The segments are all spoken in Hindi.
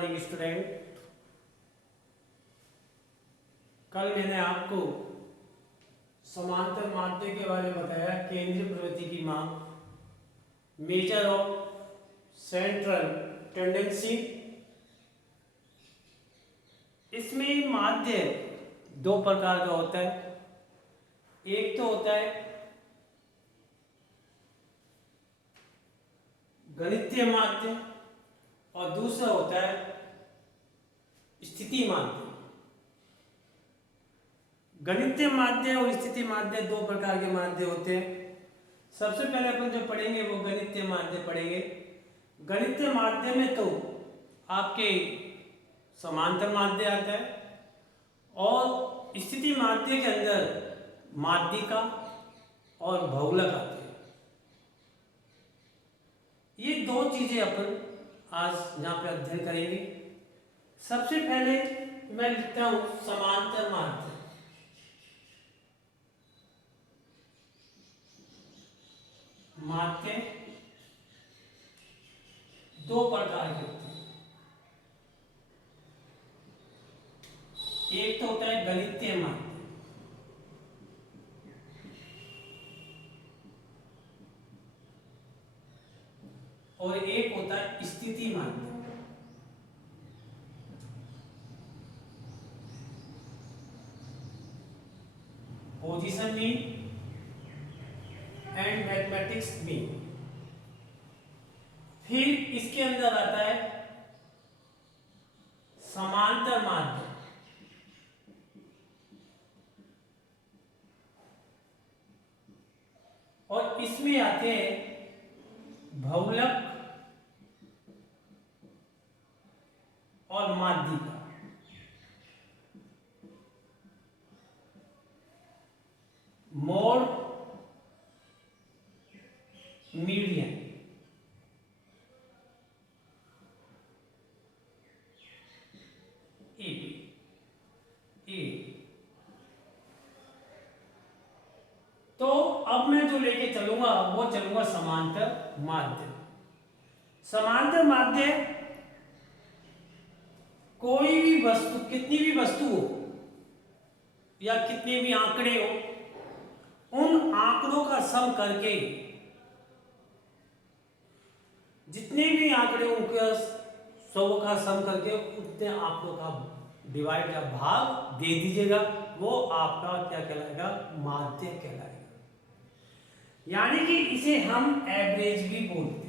Morning student. कल मैंने आपको समांतर माध्य के बारे में बताया, केंद्रीय प्रवृत्ति की माप, मेजर ऑफ सेंट्रल टेंडेंसी। इसमें माध्य दो प्रकार का होता है। एक तो होता है गणितीय माध्य और दूसरा होता है स्थिति माध्य। गणितीय माध्य और स्थिति माध्य दो प्रकार के माध्य होते हैं। सबसे पहले अपन जो पढ़ेंगे वो गणितीय माध्य पढ़ेंगे। गणितीय माध्य में तो आपके समांतर माध्य आता है और स्थिति माध्य के अंदर माध्यिका और बहुलक आते हैं। ये दो चीजें अपन आज यहाँ पे अध्ययन करेंगे। सबसे पहले मैं लिखता हूं समांतर माध्य। माध्य दो प्रकार के होते हैं। एक तो होता है गणितीय माध्य और एक होता है स्थिति माध्य। Position mean and mathematics mean. फिर इसके अंदर आता है समांतर माध्य। और इसमें आते हैं बहुलक और माध्यिका। Mode, median. तो अब मैं जो लेके चलूंगा वो चलूंगा समांतर माध्य। समांतर माध्य कोई भी वस्तु, कितनी भी वस्तु हो या कितने भी आंकड़े हो, उन आंकड़ों का सम करके, जितने भी आंकड़े उनके सौ का सम करके उतने आंकड़ों का डिवाइड या भाग दे दीजिएगा, वो आपका क्या कहलाएगा? माध्य कहलाएगा। यानी कि इसे हम एवरेज भी बोलते हैं।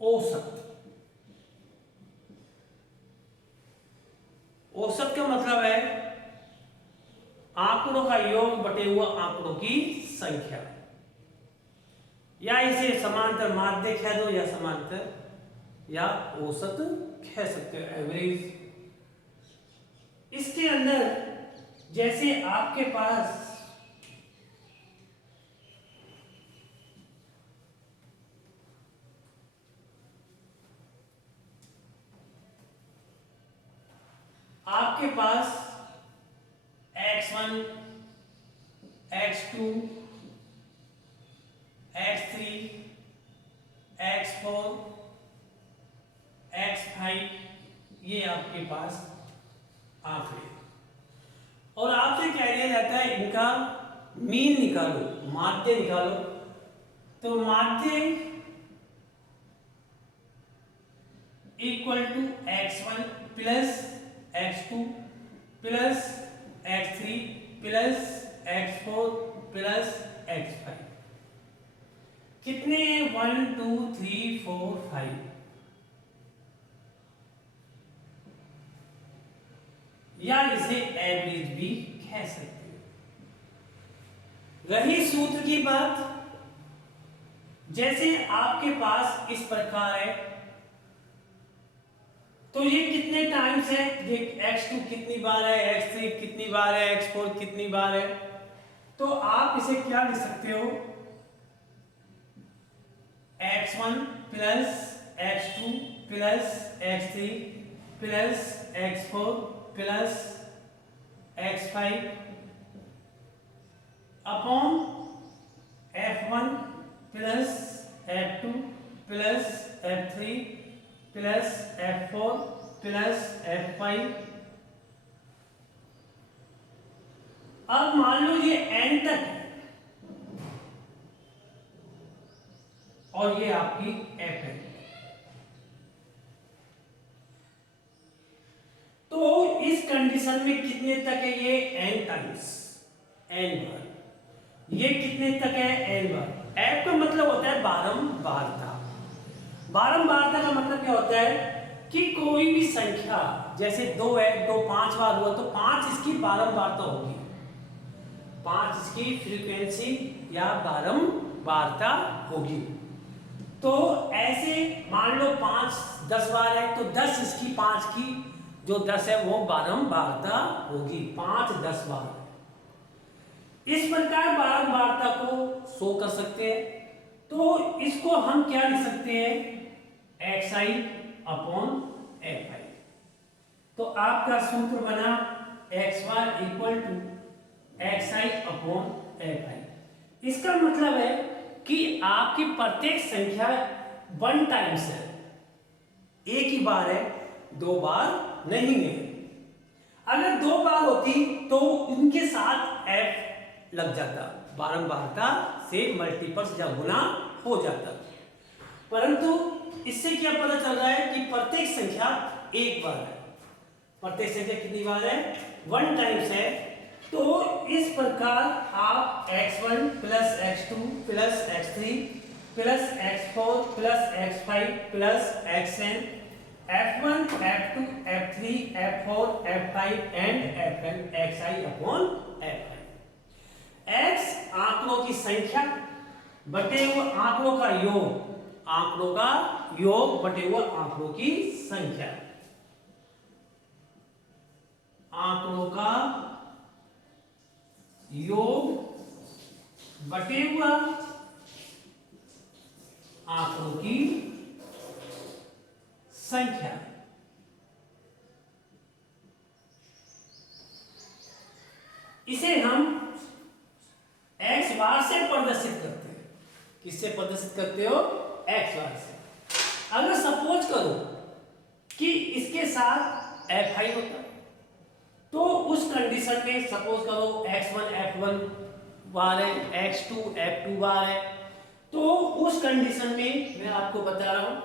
औसत। औसत का मतलब है आंकड़ों का योग बटे हुआ आंकड़ों की संख्या। या इसे समांतर माध्य कह दो या समांतर या औसत कह सकते हो, एवरेज। इसके अंदर जैसे आपके पास x1, x2, x3, x4, x5 ये आपके पास आंकड़े, और आपसे कह दिया जाता है इनका मीन निकालो, माध्य निकालो। तो माध्य equal to x1 plus x2 plus x3 plus x4 plus x5। कितने? 1 2 3 4 5। या इसे एवरेज भी कह सकते हैं। रही सूत्र की बात, जैसे आपके पास इस प्रकार है, तो ये कितने टाइम्स है, ये x2 कितनी बार है, x3 कितनी बार है, x4 कितनी बार है, तो आप इसे क्या लिख सकते हो? x1 plus x2 plus x3 plus x4 plus x5 upon f1 plus F2 plus F3 plus F4 plus F5। अब मान लो ये n तक है और ये आपकी f है, तो इस कंडीशन में कितने तक है ये n टाइम्स n बार, ये कितने तक है n बार। f का मतलब होता है बारंबारता। बारंबारता का मतलब क्या होता है कि कोई भी संख्या जैसे 2 है, 2 5 बार हुआ तो 5 इसकी बारंबारता होगी, 5 इसकी फ्रीक्वेंसी या बारंबारता होगी। तो ऐसे मान लो 5 10 बार है तो 10 इसकी 5 की जो 10 है वो बारंबारता होगी, 5 10 बार। इस प्रकार बारंबारता को शो कर सकते हैं। तो इसको हम क्या लिख सकते हैं, xi अपॉन fi। तो आपका सूत्र बना xy equal to xi upon fi। इसका मतलब है कि आपकी प्रत्येक संख्या 1 टाइम्स है, एक ही बार है, 2 बार नहीं है। अगर 2 बार होती तो उनके साथ f लग जाता, बारंबारता से मल्टीपल्स या गुना हो जाता, परंतु इससे क्या पता चल रहा है कि प्रत्येक संख्या एक बार है। प्रत्येक संख्या कितनी बार है, 1 टाइम्स है। तो इस प्रकार आप x1 plus x2 plus x3 plus x4 plus x5 plus xn f1 f2 f3 f4 f5 and fn xi upon fi। x आंकड़ों की संख्या बटे हुए आंकड़ों का योग, आंकड़ों का योग बटे हुए आंकड़ों की संख्या, आंकड़ों का योग बटे हुआ आंकड़ों की संख्या। इसे हम x बार से प्रदर्शित करते हैं। किससे प्रदर्शित करते हो, x बार से। अगर सपोज करो कि इसके साथ f5 होता तो उस कंडीशन में सपोज करो x1 f1 बार है, x2 f2 बार है, तो उस कंडीशन में मैं आपको बता रहा हूं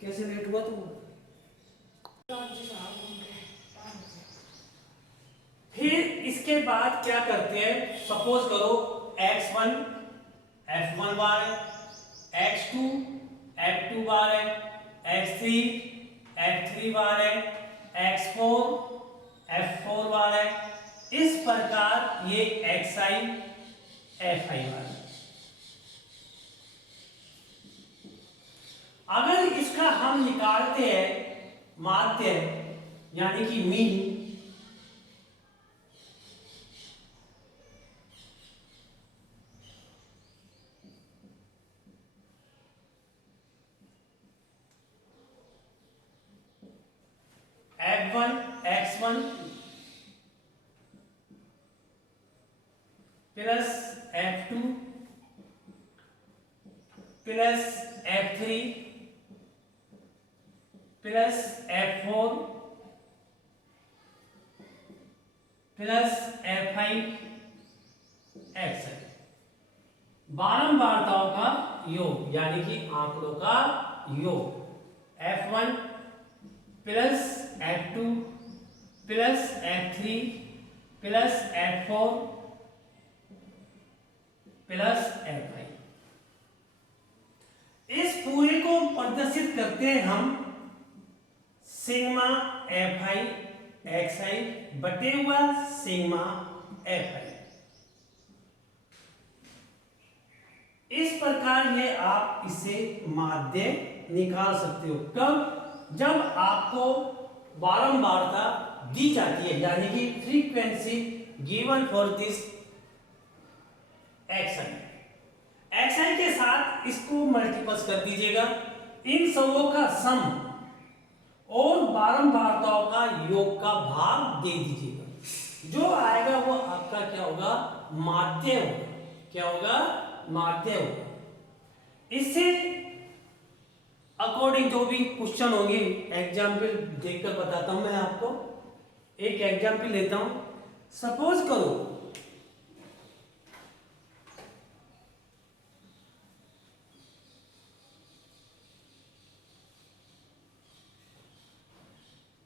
कैसे लेट हुआ तो फिर इसके बाद क्या करते हैं, सपोज करो x1 f1 बार है, x2 f2 बार है, x3 f3 बार है, x4 f4 बार है। इस प्रकार ये xi fi बार है। अगर इसका हम निकालते हैं माध्य यानी कि mean, f1 x1 plus f2 plus f3 plus f4 plus f5 x। बारंबारताओं का योग यानी कि आंकड़ों का योग, f1 plus f2 plus f3 plus f4 plus f5। इस पूरे को प्रदर्शित करते हैं हम सिग्मा fi xi बटे हुआ सिग्मा fi। इस प्रकार ये आप इसे माध्य निकाल सकते हो। कब, जब आपको बारंबारता दी जाती है यानी कि frequency given for this xi के साथ इसको मल्टीप्लस कर दीजिएगा, इन सबों का सम और बारंबारताओं का योग का भाग दे दीजिएगा। जो आएगा वो आपका क्या होगा, माध्य होगा। क्या होगा, माध्य होगा। इससे अकॉर्डिंग जो भी क्वेश्चन होंगे, एग्जाम्पल देखकर बताता हूं मैं आपको। एक एग्जाम्पल लेता हूं। सपोज करो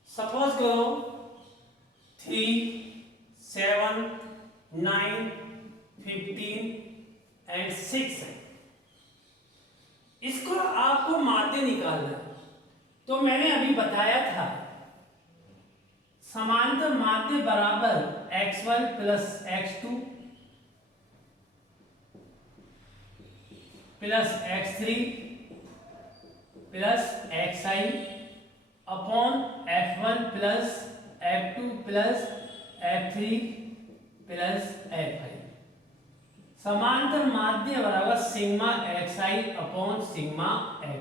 सपोज करो 3, 7, 9, 15 एंड 6 है। इसको आपको माध्य निकालना है। तो मैंने अभी बताया था समांतर माध्य बराबर x1 plus x2 plus x3 plus xi upon f1 plus f2 plus f3 plus fi। समांतर माध्य बराबर sigma xi upon sigma fi।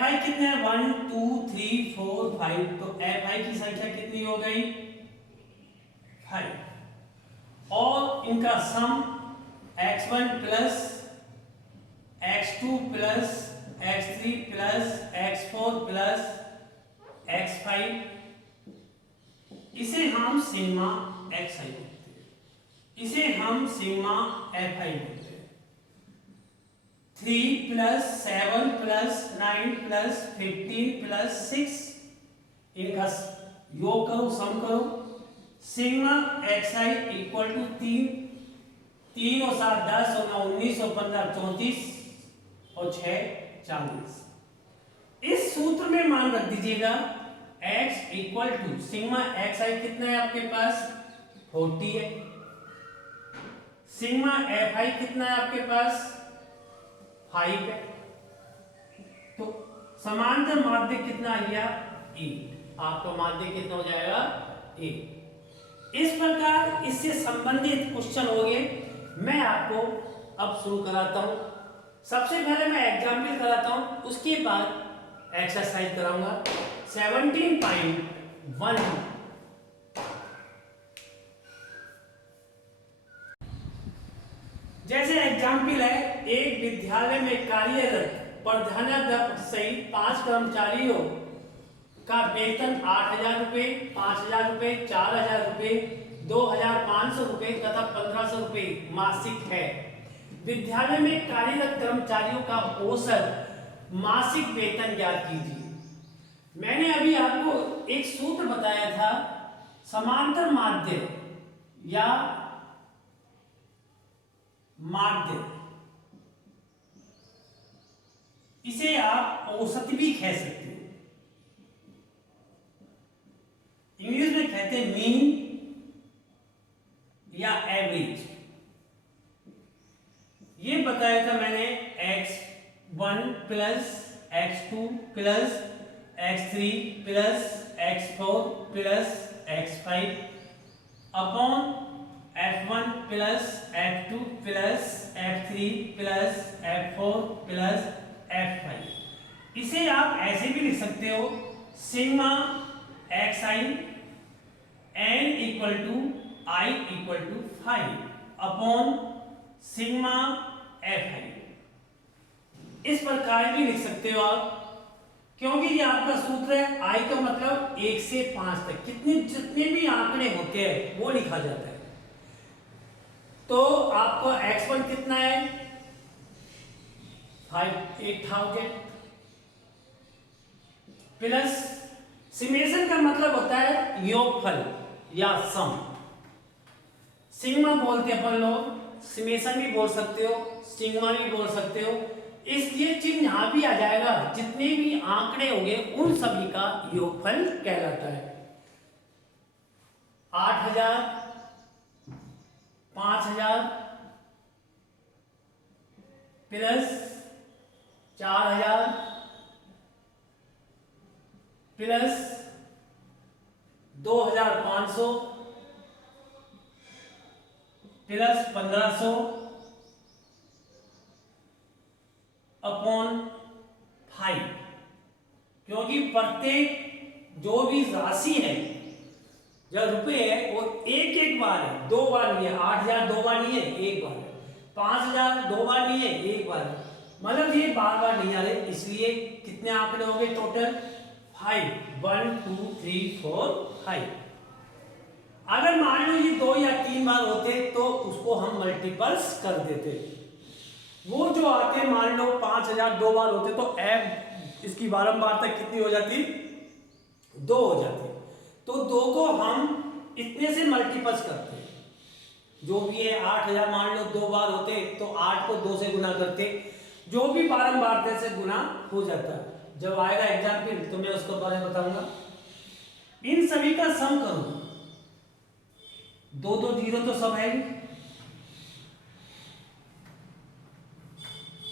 fi कितने हैं, 1 2 3 4 5। तो fi की संख्या कितनी हो गई, 5। और इनका सम x1 plus x2 plus x3 plus x4 plus x5, इसे हम सिग्मा xi बोलते हैं, इसे हम सिग्मा fi बोलते हैं। 3 प्लस 7 प्लस 9 प्लस 15 प्लस 6, इनका योग करो, सम करो। सिग्मा xi इक्वल टू 3 3 और 7 10 और 9 19 और 15 34 और 6 40। इस सूत्र में मान रख दीजिएगा x equal to sigma xi कितना है आपके पास, 40 है। सिग्मा fi कितना है आपके पास, 5 है। तो समांतर माध्य कितना आ गया, 8। आपका माध्य कितना हो जाएगा, 8। इस प्रकार इससे संबंधित क्वेश्चन होंगे। मैं आपको अब शुरू कराता हूं। सबसे पहले मैं एग्जाम्पल कराता हूं, उसके बाद एक्सरसाइज कराऊंगा। 17.1 जैसे एग्जाम्पल है, एक विद्यालय में कार्यरत प्रधानाध्यापक सहित 5 कर्मचारियों का वेतन 8,000 रुपये, 5,000 रुपये, 4,000 रुपये, 2,500 रुपये तथा 1,500 रुपये मासिक है। विद्यालय में कार्यरत कर्मचारियों का औसत मासिक वेतन ज्ञात कीजिए। मैंने अभी आपको एक सूत्र बताया था, समांतर माध्य या माध्य, इसे आप औसत भी कह सकते हो, इंग्लिश में कहते हैं मीन या एवरेज। ये बताया था मैंने x1 plus x2 plus x3 plus x4 plus x5 upon f1 plus f2 plus f3 plus f4 plus f5। इसे आप ऐसे भी लिख सकते हो, sigma xi n equal to i equal to 5 upon sigma fi। इस प्रकार भी लिख सकते हो आप, क्योंकि ये आपका सूत्र है। i का मतलब 1 से 5 तक जितने भी आंकड़े होते हैं वो लिखा जाता है। तो आपको x1 कितना है, 8,000 प्लस समेशन का मतलब होता है योगफल या सम। सिग्मा बोलते हैं अपन लोग, समेशन भी बोल सकते हो, सिग्मा भी बोल सकते हो। इसलिए चिन्ह यहां भी आ जाएगा, जितने भी आंकड़े होंगे उन सभी का योगफल कहलाता है। 8,000, 5,000 प्लस 4,000 प्लस 2,500 प्लस 1,500 अपॉन 5। क्योंकि प्रत्येक जो भी राशि है, जो रुपए है, वो एक एक बार है, दो बार नहीं है। 8,000 दो बार नहीं है, एक बार है। 5,000 दो बार नहीं है, एक बार है। मतलब ये बार बार नहीं आ रहे, इसलिए कितने आंकड़े हो गए टोटल? 5, 1 2 3 4 5। अगर मान लो ये 2 या 3 बार होते तो उसको हम मल्टीपल्स कर देते। वो जो आते मान लो 5,000 दो बार होते तो एफ इसकी बारंबारता कितनी हो जाती? 2 हो जाती। तो 2 को हम इतने से मल्टीपल्स करते, जो भी है 8,000 मान लो 2 बार होते तो 8 को 2 से गुना करते, जो भी बारंबारता से गुना हो जाता है। जब आएगा एग्जाम्पल तो मैं उसको बारे में बताऊंगा। इन सभी का सम करो, 2 2 0 तो सब है,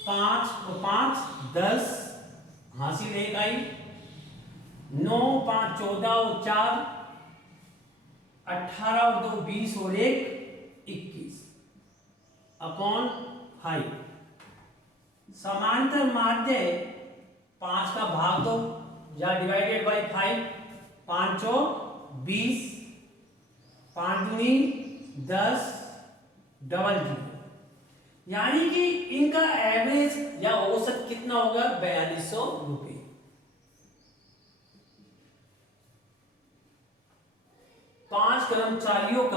5 और 5 10, हासिल 1 आई, 9 5 14 और 4 18 और 2 20 और 1 21 अपॉन 5। समांतर माध्य 5 का भाग दो या डिवाइडेड बाई 5, 5 20, 5 दूनी 10, डबल 0, यानी कि इनका एवरेज या औसत कितना होगा? 4200 रुपये। पांच कर्मचारियों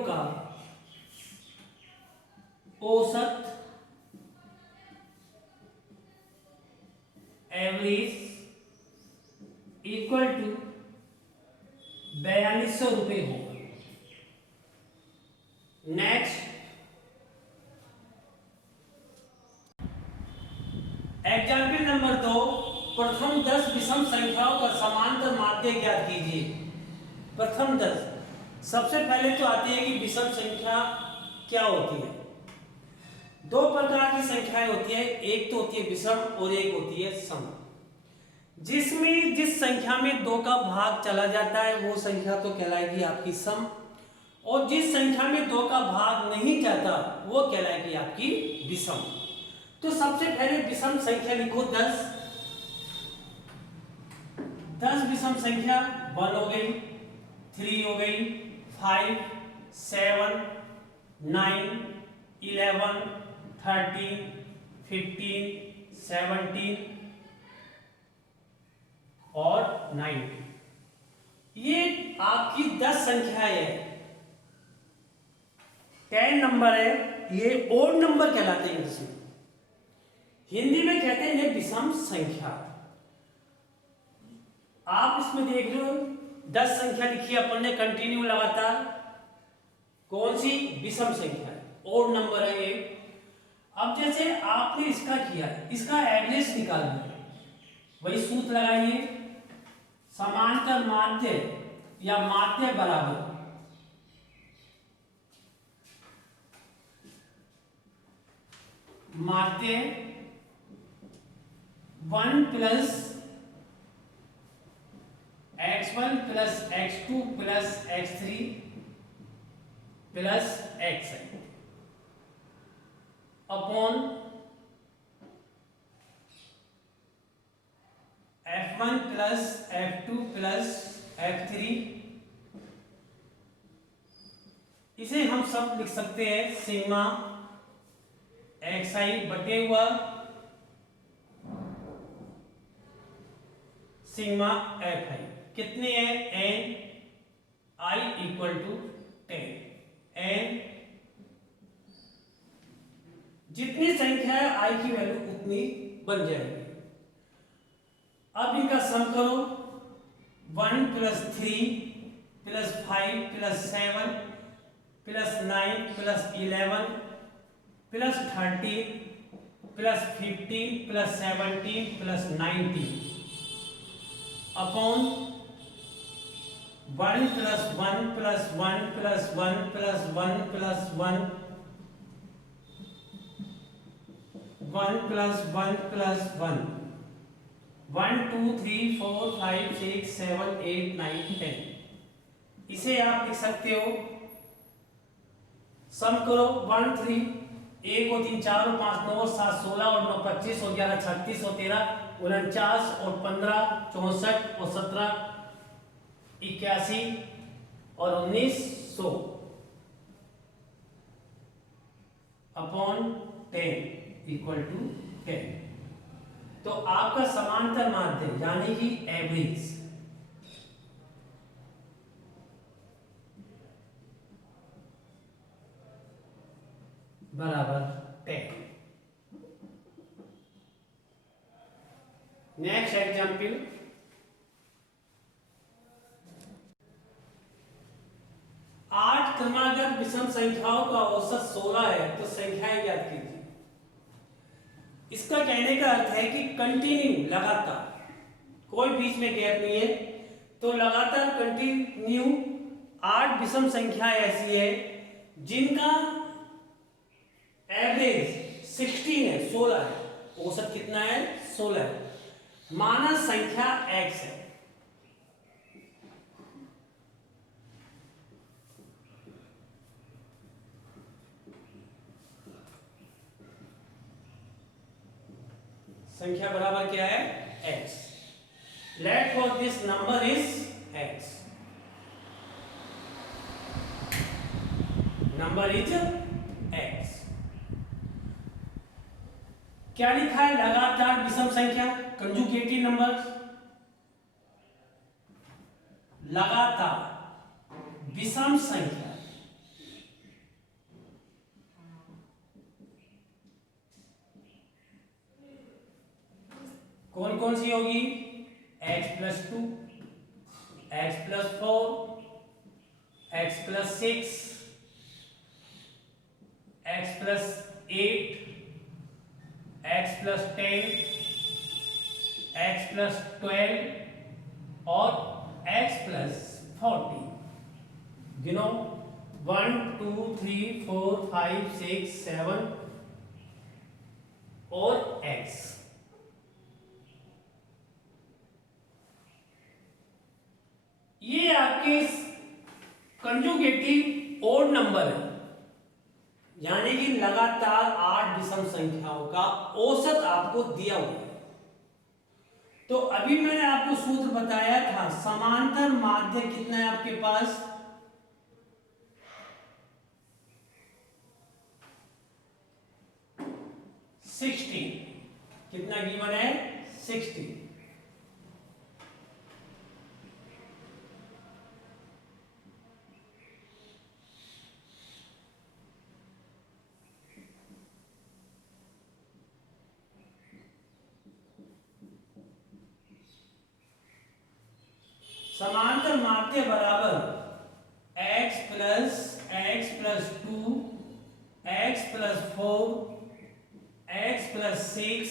का औसत एवरेज इक्वल टू 4200 रुपये होगा। नेक्स्ट, एग्जाम्पल नंबर 2, प्रथम 10 विषम संख्याओं का समांतर माध्य ज्ञात कीजिए। प्रथम 10, सबसे पहले तो आती है कि विषम संख्या क्या होती है। 2 प्रकार की संख्याएं होती है, एक तो होती है विषम और एक होती है सम। जिसमें जिस संख्या में 2 का भाग चला जाता है वो संख्या तो कहलाएगी आपकी सम, और जिस संख्या में 2 का भाग नहीं जाता वो कहलाएगी आपकी विषम। तो सबसे पहले विषम संख्या लिखो 10। 10 विषम संख्या 1 हो गई, 3 हो गई, 5 7 9 11 13 15 17 और 9। ये आपकी 10 संख्या है, 10 नंबर है, ये ओड नंबर कहलाते हैं इंग्लिश में। हिंदी में कहते हैं ये विषम संख्या। आप इसमें देख रहे हो 10 संख्या लिखी है अपन ने कंटिन्यू लगातार, कौन सी? विषम संख्या है, ओड नंबर है ये। अब जैसे आपने इसका किया, इसका एवरेज निकालना, वही सूत्र लगाइए, समांतर माध्य या माध्य बराबर माध्य 1 plus x1 plus x2 plus x3 plus xn upon f1 plus f2 plus f3। इसे हम सब लिख सकते हैं सिग्मा xi बटे हुआ सिग्मा fi। कितने हैं? n i equal to 10। n जितनी संख्या है i की वैल्यू उतनी बन जाएगी। अब इनका सम करो, 1 plus 3 plus 5 plus 7 plus 9 plus 11 plus 13 plus 15 plus 17 plus 19 upon 1 plus 1 plus 1 plus 1 plus 1 plus 1 1 plus 1 plus 1 1 2 3 4 5 6 7 8 9 10। इसे आप लिख सकते हो, सम करो 1 3 1 और 3 4 और 5 9 और 7 16 और 9 25 और 11 36 और 13 49 और 15 64 और 17 81 और 19 100 अपॉन 10 इक्वल टू 10। तो आपका समांतर माध्य यानी कि एवरेज बराबर 10। नेक्स्ट एग्जाम्पल, आठ क्रमागत विषम संख्याओं का औसत 16 है तो संख्याएं ज्ञात कीजिए। इसका कहने का अर्थ है कि कंटिन्यू लगातार, कोई बीच में गैप नहीं है, तो लगातार कंटिन्यू 8 विषम संख्या ऐसी है जिनका एवरेज 16 है, 16 है। औसत कितना है? 16 है। मानक संख्या x है। संख्या बराबर क्या है? x। Let for this number is x। Number is x। क्या लिखा है? लगातार विषम संख्या, कंजुगेटिव नंबर। लगातार विषम संख्या कौन कौन सी होगी? x+2, x+4, x+6, x+8, x+10, x+12 और x+40। गिनो 1 2 3 4 5 6 7 और x। ये आपके कंजुगेटिव ओड नंबर है, यानी कि लगातार 8 विषम संख्याओं का औसत आपको दिया हुआ है। तो अभी मैंने आपको सूत्र बताया था, समांतर माध्य कितना है आपके पास? कितना गिवन है? 60। समांतर माध्य बराबर x+2 x+4 x+6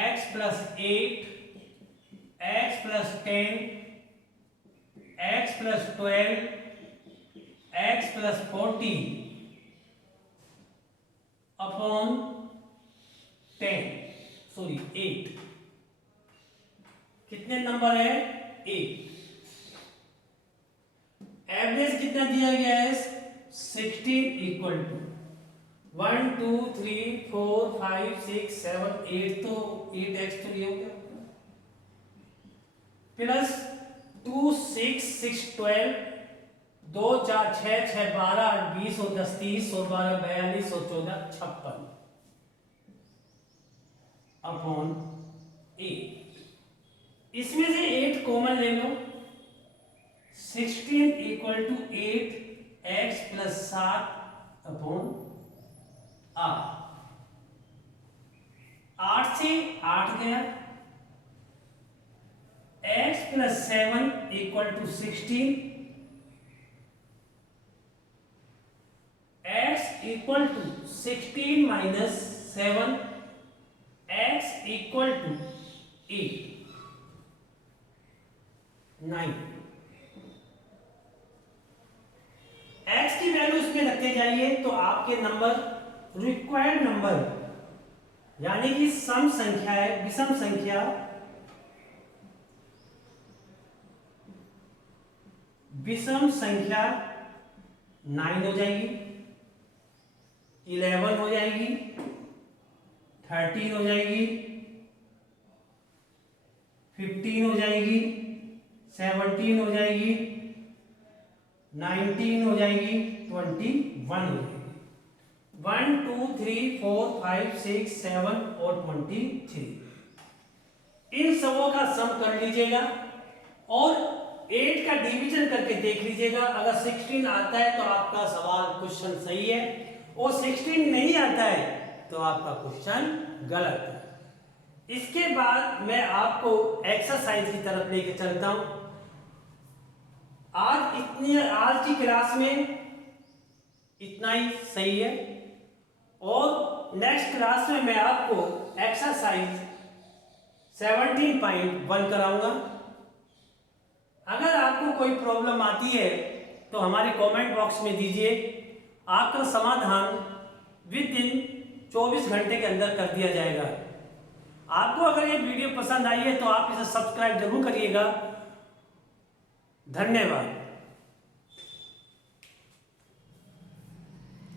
x+8 x+10 x+12 x+40 upon 8। कितने नंबर है? 8। एवरेज कितना दिया गया है? 16 इक्वल टू 1 2 3 4 5 6 7 8, तो 8x तो ये हो गया, प्लस 2 6 6 12 2 4 6 6 12 8 20 और 10 30 और 12 42 और 14 56 अपॉन 8। इसमें से 8 कॉमन ले लो। 16 इक्वल टू 8 x+7 अपॉन 8 से 8 गया। x+7 equal to 16। x equal to 16 minus 7, x equal to 8 9। x की वैल्यू इसमें रखते जाइए तो आपके नंबर, रिक्वायर्ड नंबर यानी कि सम संख्या है, विषम संख्या, विषम संख्या 9 हो जाएगी। 11 हो जाएगी, 13 हो जाएगी, 15 हो जाएगी, 17 हो जाएगी, 19 हो जाएगी, 21 हो जाएगी। 1 2 3 4 5 6 7 और 23। इन सबों का सम कर लीजिएगा और 8 का डिवीजन करके देख लीजिएगा। अगर 16 आता है तो आपका सवाल क्वेश्चन सही है, और 16 नहीं आता है तो आपका क्वेश्चन गलत है। इसके बाद मैं आपको एक्सरसाइज की तरफ लेके चलता हूं। आज की क्लास में इतना ही सही है, और नेक्स्ट क्लास में मैं आपको एक्सरसाइज 17.1 कराऊंगा। अगर आपको कोई प्रॉब्लम आती है तो हमारे कमेंट बॉक्स में दीजिए, आपका समाधान विद इन 24 घंटे के अंदर कर दिया जाएगा। आपको अगर ये वीडियो पसंद आई है तो आप इसे सब्सक्राइब जरूर करिएगा। धन्यवाद।